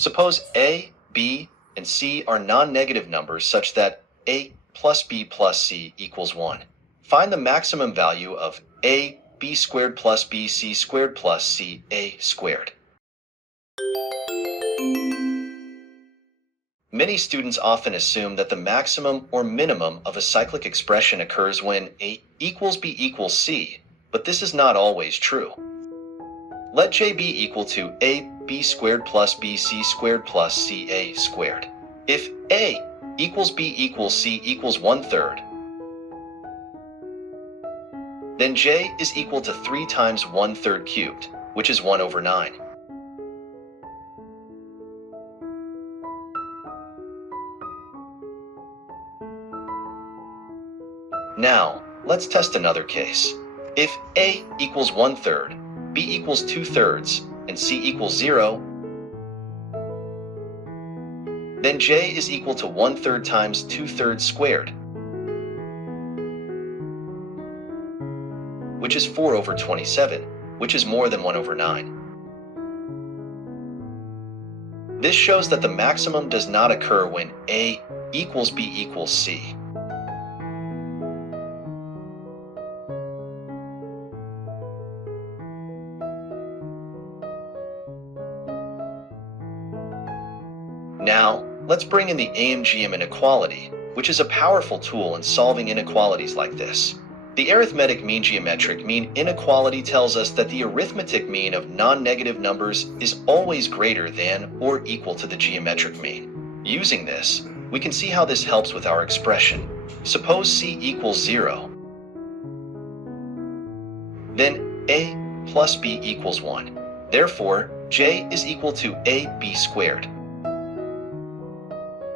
Suppose a, b, and c are non-negative numbers such that a plus b plus c equals 1. Find the maximum value of a b squared plus b c squared plus c a squared. Many students often assume that the maximum or minimum of a cyclic expression occurs when a equals b equals c, but this is not always true. Let J be equal to a b squared plus b c squared plus c a squared. If a equals b equals c equals 1/3, then J is equal to 3 times 1/3 cubed, which is 1/9. Now, let's test another case. If a equals 1/3, b equals 2/3, and c equals 0, then J is equal to 1/3 times 2/3 squared, which is 4/27, which is more than 1/9. This shows that the maximum does not occur when a equals b equals c. Now, let's bring in the Amgm inequality, which is a powerful tool in solving inequalities like this. The arithmetic mean geometric mean inequality tells us that the arithmetic mean of non-negative numbers is always greater than or equal to the geometric mean. Using this, we can see how this helps with our expression. Suppose c equals 0, then a plus b equals 1. Therefore, J is equal to ab squared,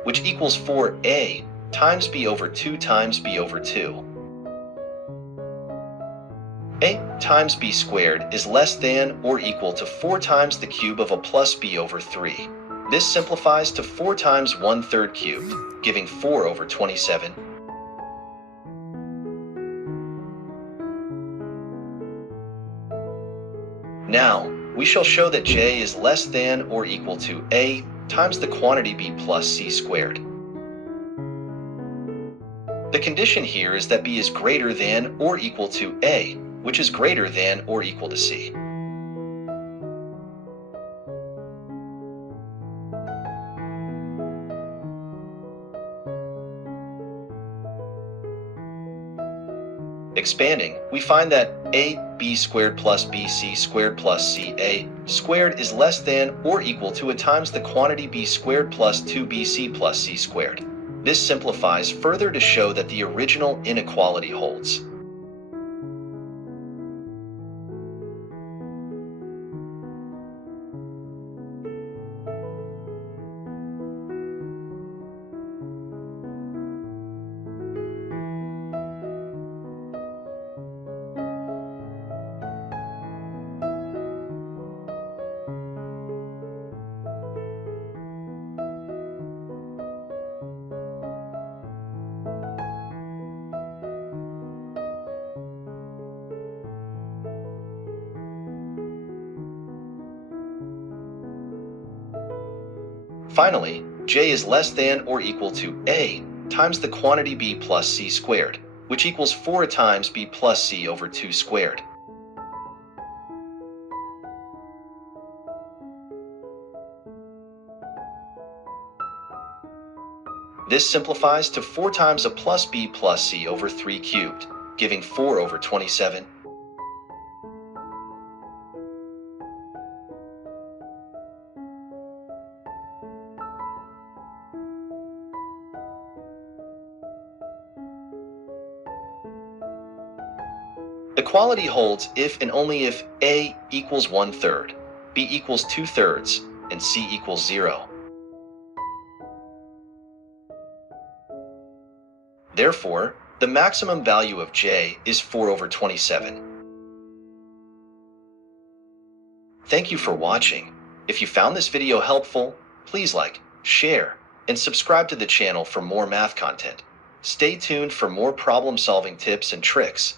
which equals 4a times b over 2 times b over 2. A times b squared is less than or equal to 4 times the cube of a plus b over 3. This simplifies to 4 times 1/3 cubed, giving 4/27. Now, we shall show that J is less than or equal to a times the quantity b plus c squared. The condition here is that b is greater than or equal to a, which is greater than or equal to c. Expanding, we find that a b squared plus bc squared plus ca squared is less than or equal to a times the quantity b squared plus 2bc plus c squared. This simplifies further to show that the original inequality holds. Finally, J is less than or equal to a times the quantity b plus c squared, which equals 4 times b plus c over 2 squared. This simplifies to 4 times a plus b plus c over 3 cubed, giving 4/27. Equality holds if and only if a equals 1/3, b equals 2/3, and c equals 0. Therefore, the maximum value of J is 4/27. Thank you for watching. If you found this video helpful, please like, share, and subscribe to the channel for more math content. Stay tuned for more problem-solving tips and tricks.